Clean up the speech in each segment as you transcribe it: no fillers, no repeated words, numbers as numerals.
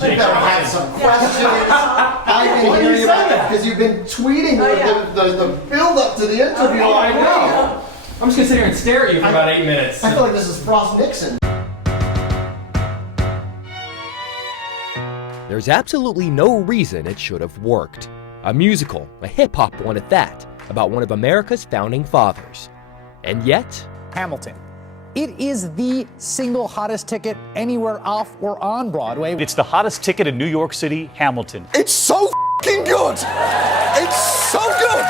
Jake better have Hamilton. some questions. I can hear you because you've been tweeting the build-up to the interview. Oh, I know. I'm just gonna sit here and stare at you for about 8 minutes. I feel like this is Frost Nixon. There's absolutely no reason it should have worked. A musical, a hip-hop one at that, about one of America's founding fathers. And yet... Hamilton. It is the single hottest ticket anywhere off or on Broadway. It's the hottest ticket in New York City, Hamilton. It's so f***ing good! It's so good!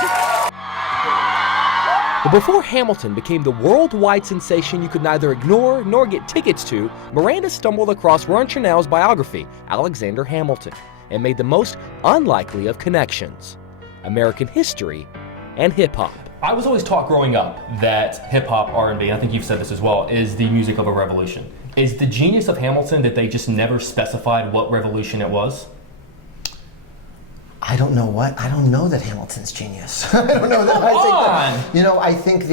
But before Hamilton became the worldwide sensation you could neither ignore nor get tickets to, Miranda stumbled across Ron Chernows' biography, Alexander Hamilton, and made the most unlikely of connections: American history and hip-hop. I was always taught growing up that hip-hop, R&B, and I think you've said this as well, is the music of a revolution. Is the genius of Hamilton that they just never specified what revolution it was? I don't know that Hamilton's genius. I don't know that. I think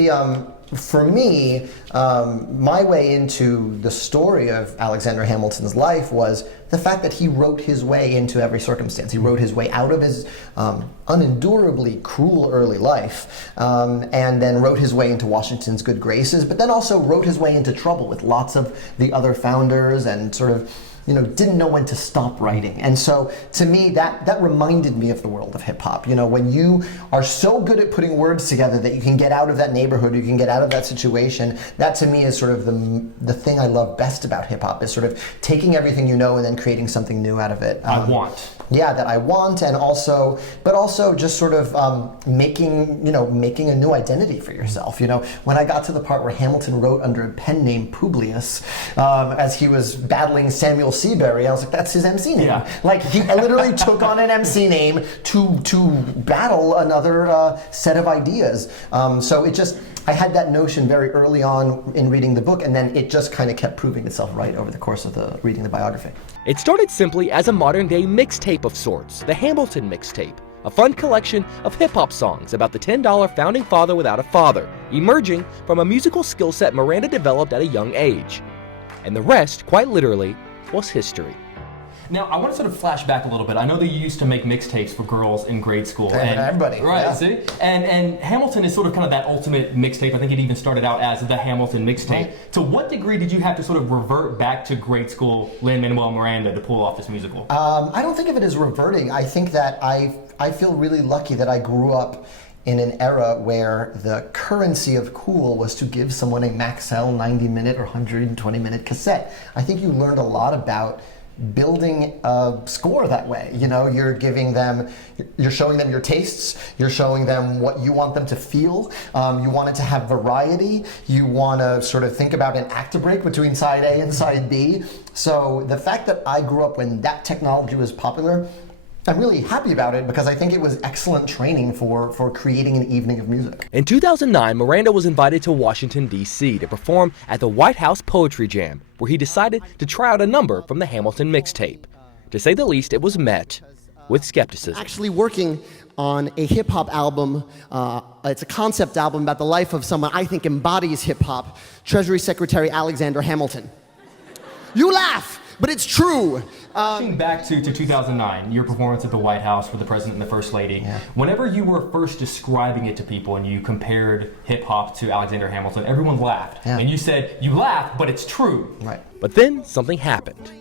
for me, my way into the story of Alexander Hamilton's life was the fact that he wrote his way into every circumstance. He wrote his way out of his unendurably cruel early life, and then wrote his way into Washington's good graces, but then also wrote his way into trouble with lots of the other founders and sort of didn't know when to stop writing. And so to me, that reminded me of the world of hip hop. When you are so good at putting words together that you can get out of that neighborhood, you can get out of that situation, that to me is sort of the thing I love best about hip hop, is sort of taking everything you know and then creating something new out of it. Yeah, that I want, and also just sort of making a new identity for yourself. When I got to the part where Hamilton wrote under a pen name Publius, as he was battling Samuel Seabury, I was like, that's his MC name. Yeah. Like, he literally took on an MC name to battle another set of ideas. So I had that notion very early on in reading the book, and then it just kind of kept proving itself right over the course of reading the biography. It started simply as a modern-day mixtape of sorts, the Hamilton mixtape, a fun collection of hip-hop songs about the $10 founding father without a father, emerging from a musical skill set Miranda developed at a young age. And the rest, quite literally, was history. Now, I want to sort of flash back a little bit. I know that you used to make mixtapes for girls in grade school. And everybody. Right, yeah. See? And Hamilton is sort of kind of that ultimate mixtape. I think it even started out as the Hamilton mixtape. Right. To what degree did you have to sort of revert back to grade school Lin-Manuel Miranda to pull off this musical? I don't think of it as reverting. I think that I feel really lucky that I grew up in an era where the currency of cool was to give someone a Maxell 90-minute or 120-minute cassette. I think you learned a lot about building a score that way. You're showing them your tastes, you're showing them what you want them to feel, you want it to have variety, you want to sort of think about an actor break between side A and side B. So the fact that I grew up when that technology was popular, I'm really happy about it because I think it was excellent training for creating an evening of music. In 2009, Miranda was invited to Washington, D.C. to perform at the White House Poetry Jam, where he decided to try out a number from the Hamilton mixtape. To say the least, it was met with skepticism. Actually working on a hip-hop album. It's a concept album about the life of someone I think embodies hip-hop, Treasury Secretary Alexander Hamilton. You laugh, but it's true. Flashing back to 2009, your performance at the White House for the President and the First Lady, yeah. Whenever you were first describing it to people and you compared hip-hop to Alexander Hamilton, everyone laughed. Yeah. And you said, you laugh, but it's true. Right. But then something happened.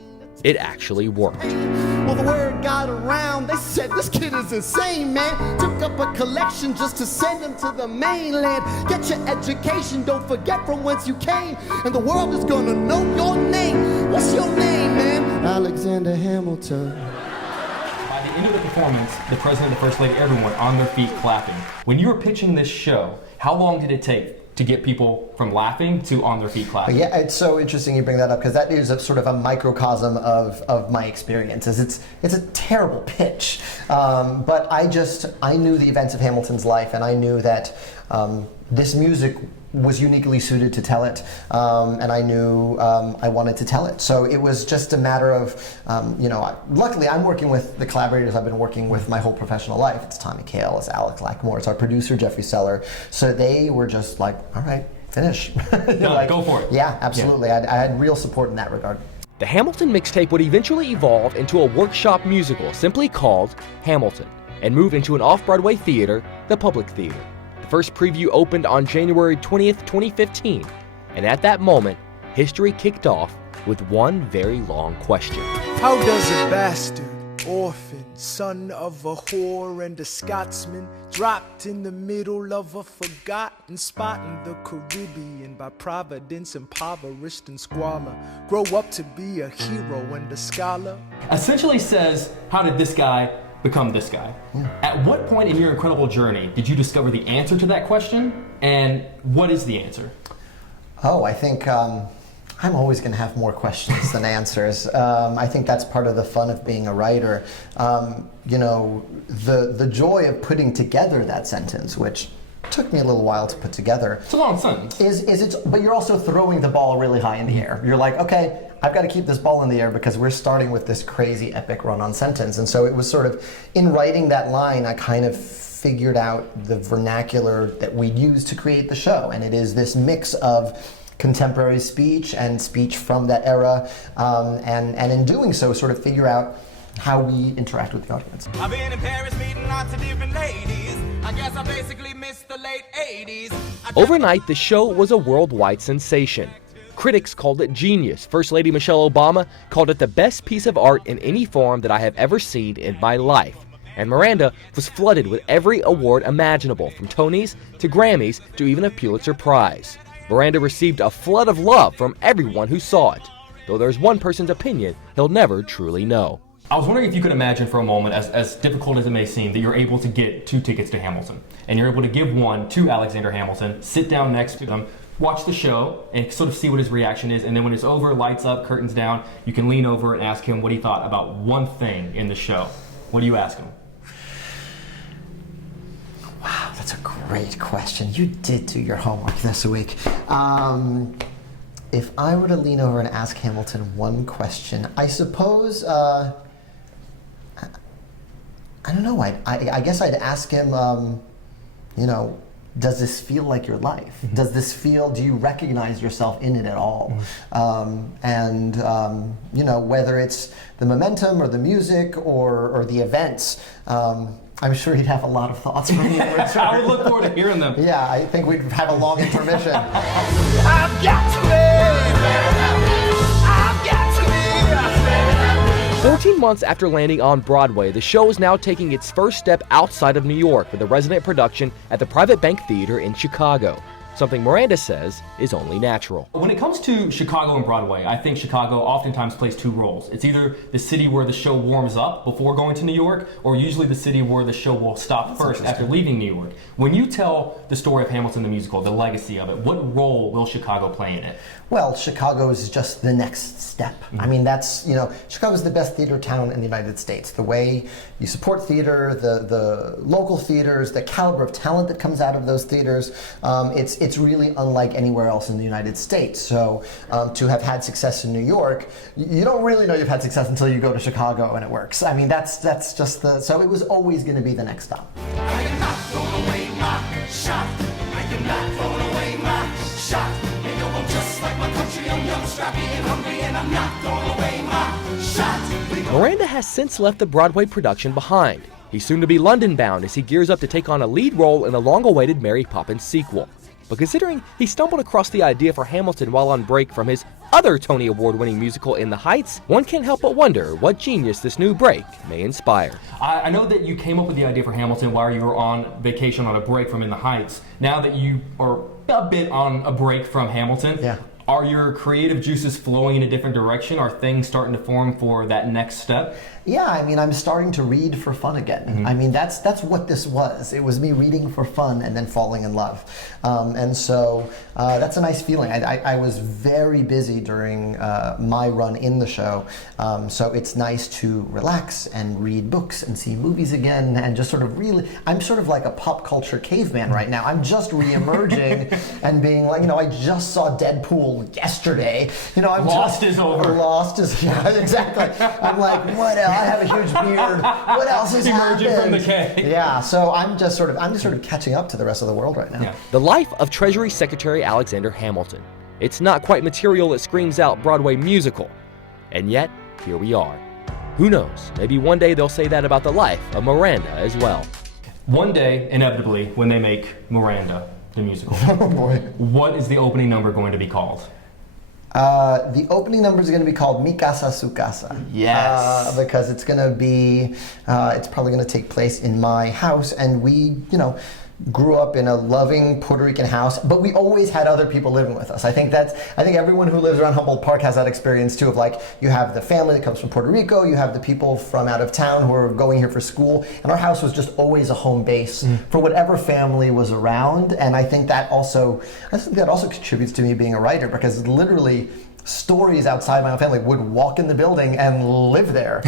It actually worked. Well, the word got around. They said, this kid is insane, man. Took up a collection just to send him to the mainland. Get your education, don't forget from whence you came. And the world is gonna know your name. What's your name, man? Alexander Hamilton. By the end of the performance, the President, the First Lady, everyone on their feet clapping. When you were pitching this show, how long did it take to get people from laughing to on their feet clapping? Yeah, it's so interesting you bring that up because that is a sort of a microcosm of my experiences. It's a terrible pitch, but I knew the events of Hamilton's life, and I knew that this music was uniquely suited to tell it, and I knew I wanted to tell it. So it was just a matter of, luckily I'm working with the collaborators I've been working with my whole professional life. It's Tommy Kail, it's Alex Lackmore, it's our producer Jeffrey Seller. So they were just like, all right, finish. Go for it. Yeah, absolutely. Yeah. I had real support in that regard. The Hamilton mixtape would eventually evolve into a workshop musical simply called Hamilton and move into an off-Broadway theater, the Public Theater. The first preview opened on January 20th, 2015, and at that moment, history kicked off with one very long question. How does a bastard, orphan, son of a whore and a Scotsman, dropped in the middle of a forgotten spot in the Caribbean, by providence impoverished and squalor, grow up to be a hero and a scholar? Essentially says, how did this guy become this guy? At what point in your incredible journey did you discover the answer to that question, and what is the answer? Oh, I think I'm always going to have more questions than answers. I think that's part of the fun of being a writer. You know, the joy of putting together that sentence, which took me a little while to put together. It's a long sentence. But you're also throwing the ball really high in the air. You're like, okay, I've got to keep this ball in the air because we're starting with this crazy epic run-on sentence. And so it was sort of, in writing that line, I kind of figured out the vernacular that we'd use to create the show. And it is this mix of contemporary speech and speech from that era, and in doing so, sort of figure out how we interact with the audience. I've been in Paris meeting lots of different ladies. I guess I basically missed the late 80s. Overnight, the show was a worldwide sensation. Critics called it genius. First Lady Michelle Obama called it the best piece of art in any form that I have ever seen in my life. And Miranda was flooded with every award imaginable, from Tonys to Grammys to even a Pulitzer Prize. Miranda received a flood of love from everyone who saw it, though there's one person's opinion he'll never truly know. I was wondering if you could imagine for a moment, as difficult as it may seem, that you're able to get 2 tickets to Hamilton, and you're able to give one to Alexander Hamilton, sit down next to him, watch the show, and sort of see what his reaction is, and then when it's over, lights up, curtains down, you can lean over and ask him what he thought about one thing in the show. What do you ask him? Wow, that's a great question. You did do your homework this week. If I were to lean over and ask Hamilton one question, I suppose, I don't know, I guess I'd ask him, you know, does this feel like your life? Does this feel, do you recognize yourself in it at all? You know, whether it's the momentum or the music or the events, I'm sure he'd have a lot of thoughts for me. I would look forward to hearing them. Yeah, I think we'd have a long intermission. I've got to live. I've got to live. 14 months after landing on Broadway, the show is now taking its first step outside of New York with a resident production at the Private Bank Theater in Chicago. Something Miranda says is only natural. When it comes to Chicago and Broadway, I think Chicago oftentimes plays 2 roles. It's either the city where the show warms up before going to New York, or usually the city where the show will stop first after leaving New York. When you tell the story of Hamilton the musical, the legacy of it, what role will Chicago play in it? Well, Chicago is just the next step. I mean, that's, you know, Chicago's the best theater town in the United States. The way you support theater, the local theaters, the caliber of talent that comes out of those theaters, it's really unlike anywhere else in the United States. So to have had success in New York, you don't really know you've had success until you go to Chicago and it works. I mean, that's just so it was always going to be the next stop. I am not throwing away my shot. I am not throwing away my shot. And yo, I'm just like my country. I'm young, scrappy, and hungry, and I'm not throwing away my shot. Miranda has since left the Broadway production behind. He's soon to be London-bound as he gears up to take on a lead role in the long-awaited Mary Poppins sequel. But considering he stumbled across the idea for Hamilton while on break from his other Tony Award-winning musical In the Heights, one can't help but wonder what genius this new break may inspire. I know that you came up with the idea for Hamilton while you were on vacation on a break from In the Heights. Now that you are a bit on a break from Hamilton, are your creative juices flowing in a different direction? Are things starting to form for that next step? Yeah, I mean, I'm starting to read for fun again. I mean, that's what this was. It was me reading for fun and then falling in love. And so that's a nice feeling. I was very busy during my run in the show, so it's nice to relax and read books and see movies again and just sort of really, I'm sort of like a pop culture caveman right now. I'm just re-emerging and being like, you know, I just saw Deadpool yesterday. You know, I'm Lost is over. Lost is, yeah, exactly. I'm like, what else? I have a huge beard. What else is emerging happened? from the cave? Yeah, so I'm just sort of catching up to the rest of the world right now. Yeah. The life of Treasury Secretary Alexander Hamilton. It's not quite material that screams out Broadway musical, And yet, here we are. Who knows, maybe one day they'll say that about the life of Miranda as well. One day, inevitably, when they make Miranda, the musical, Oh boy. what is the opening number going to be called? The opening number is going to be called Mi Casa Su Casa. Yes. Because it's going to be, it's probably going to take place in my house, and we, grew up in a loving Puerto Rican house, but we always had other people living with us. I think everyone who lives around Humboldt Park has that experience too, of like, you have the family that comes from Puerto Rico, you have the people from out of town who are going here for school, and our house was just always a home base for whatever family was around. And I think that also contributes to me being a writer, because literally stories outside my own family would walk in the building and live there.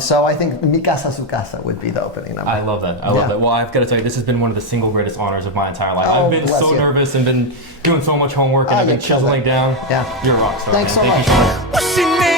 So I think Mi Casa Su Casa would be the opening number. I love that. I love that. Well, I've got to tell you, this has been one of the single greatest honors of my entire life. Oh, I've been so nervous and been doing so much homework, and I've been chiseling down. Yeah. You're a rock star. Thanks man. so Thank much. you so much. What's your name?